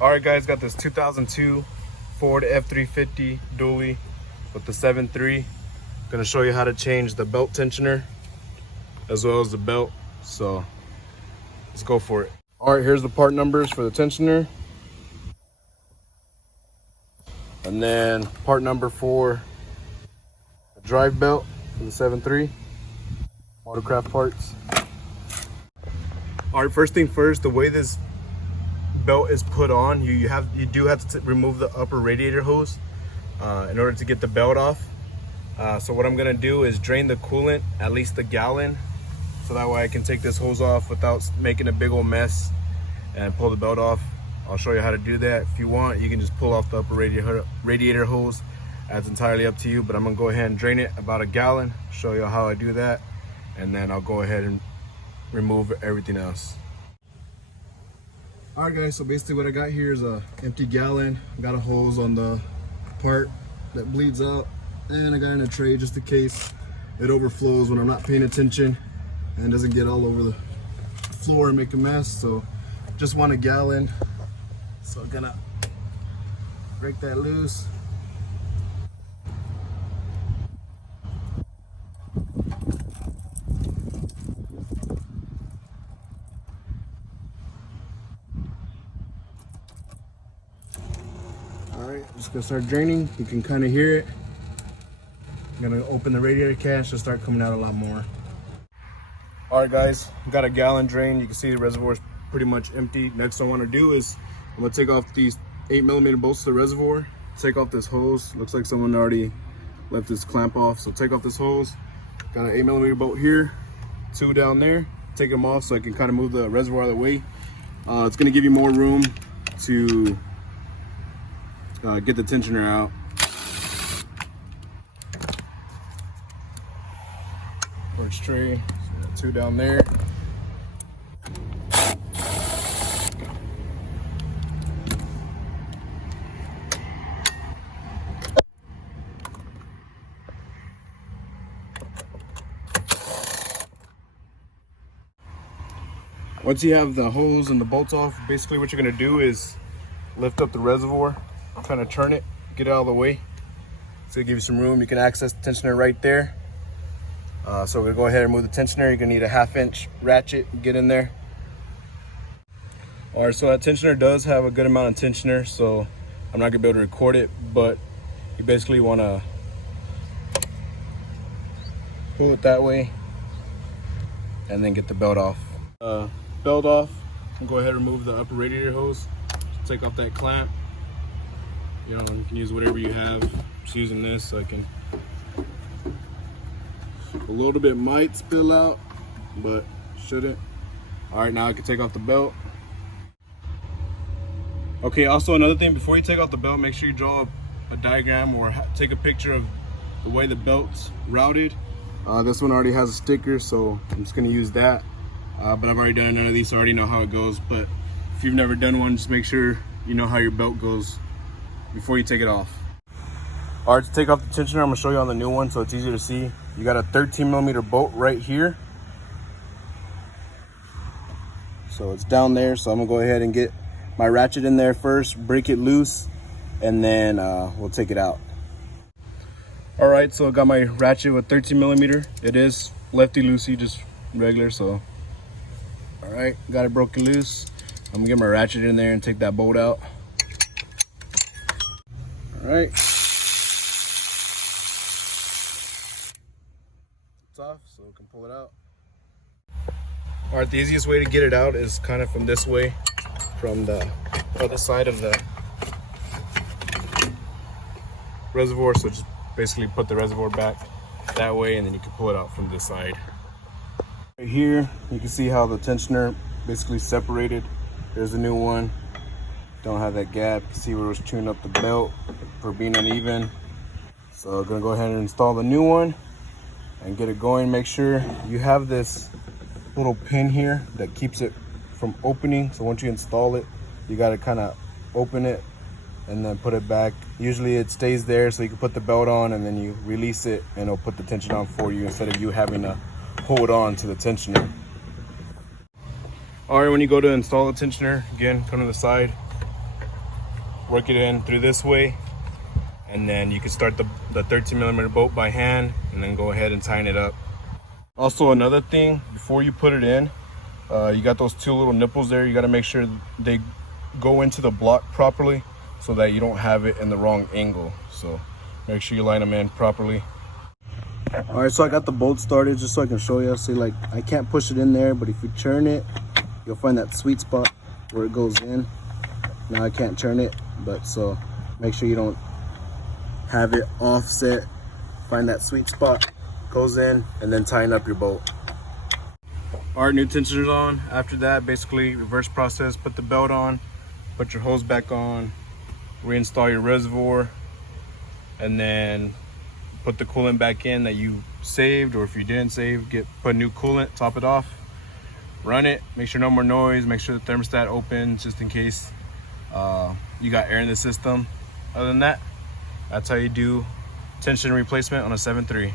All right, guys, got this 2002 Ford F-350 dually with the 7.3. Gonna show you how to change the belt tensioner as well as the belt. So let's go for it. All right, here's the part numbers for the tensioner. And then part number for the drive belt for the 7.3. Autocraft parts. All right, first thing first, the way this belt is put on, you do have to remove the upper radiator hose in order to get the belt off. So what I'm gonna do is drain the coolant, at least a gallon, so that way I can take this hose off without making a big old mess and pull the belt off. I'll show you how to do that. If you want, you can just pull off the upper radiator hose. That's entirely up to you, but I'm gonna go ahead and drain it about a gallon, show you how I do that, and then I'll go ahead and remove everything else. All right, guys, so basically what I got here is a empty gallon. I got a hose on the part that bleeds out, and I got in a tray just in case it overflows when I'm not paying attention and doesn't get all over the floor and make a mess. So just want a gallon. So I'm gonna break that loose. Alright, just gonna start draining. You can kind of hear it. I'm gonna open the radiator cache to start coming out a lot more. Alright, guys, got a gallon drain. You can see the reservoir is pretty much empty. Next I want to do is I'm gonna take off these 8mm bolts to the reservoir, take off this hose. Looks like someone already left this clamp off, so take off this hose. Got an 8mm bolt here, 2 down there. Take them off so I can kind of move the reservoir out of the way. It's gonna give you more room to get the tensioner out. First tray, so got 2 down there. Once you have the hose and the bolts off, basically what you're gonna do is lift up the reservoir, kind of turn it, get it out of the way. So it gives you some room. You can access the tensioner right there. So we're gonna go ahead and move the tensioner. You're gonna need a 1/2-inch ratchet and get in there. All right, so that tensioner does have a good amount of tensioner, so I'm not gonna be able to record it, but you basically wanna pull it that way and then get the belt off. Belt off, and go ahead and remove the upper radiator hose. Take off that clamp. You know, you can use whatever you have. Just using this so I can. A little bit might spill out, but shouldn't. All right, now I can take off the belt. Okay, also another thing, before you take off the belt, make sure you draw a diagram or take a picture of the way the belt's routed. This one already has a sticker, so I'm just gonna use that. But I've already done none of these, so I already know how it goes. But if you've never done one, just make sure you know how your belt goes before you take it off. All right, to take off the tensioner, I'm gonna show you on the new one so it's easier to see. You got a 13mm bolt right here. So it's down there, so I'm gonna go ahead and get my ratchet in there first, break it loose, and then we'll take it out. All right, so I got my ratchet with 13mm. It is lefty-loosey, just regular, so. All right, got it broken loose. I'm gonna get my ratchet in there and take that bolt out. All right. It's off, so we can pull it out. All right, the easiest way to get it out is kind of from this way, from the other side of the reservoir. So just basically put the reservoir back that way, and then you can pull it out from this side. Right here, you can see how the tensioner basically separated. There's a new one. Don't have that gap. You see where it was chewing up the belt for being uneven. So I'm gonna go ahead and install the new one and get it going. Make sure you have this little pin here that keeps it from opening. So once you install it, you gotta kind of open it and then put it back. Usually it stays there so you can put the belt on and then you release it and it'll put the tension on for you instead of you having to hold on to the tensioner. All right, when you go to install the tensioner, again, come to the side, work it in through this way, and then you can start the 13mm bolt by hand and then go ahead and tighten it up. Also, another thing, before you put it in, you got those two little nipples there. You got to make sure they go into the block properly so that you don't have it in the wrong angle. So make sure you line them in properly. All right, so I got the bolt started just so I can show you. See, like, I can't push it in there, but if you turn it, you'll find that sweet spot where it goes in. Now I can't turn it, but so make sure you don't have it offset. Find that sweet spot, goes in, and then tighten up your bolt. All right, new tensioners on. After that, basically reverse process, put the belt on, put your hose back on, reinstall your reservoir, and then put the coolant back in that you saved, or if you didn't save, put new coolant, top it off, run it, make sure no more noise, make sure the thermostat opens just in case you got air in the system. Other than that, that's how you do tension replacement on a 7.3.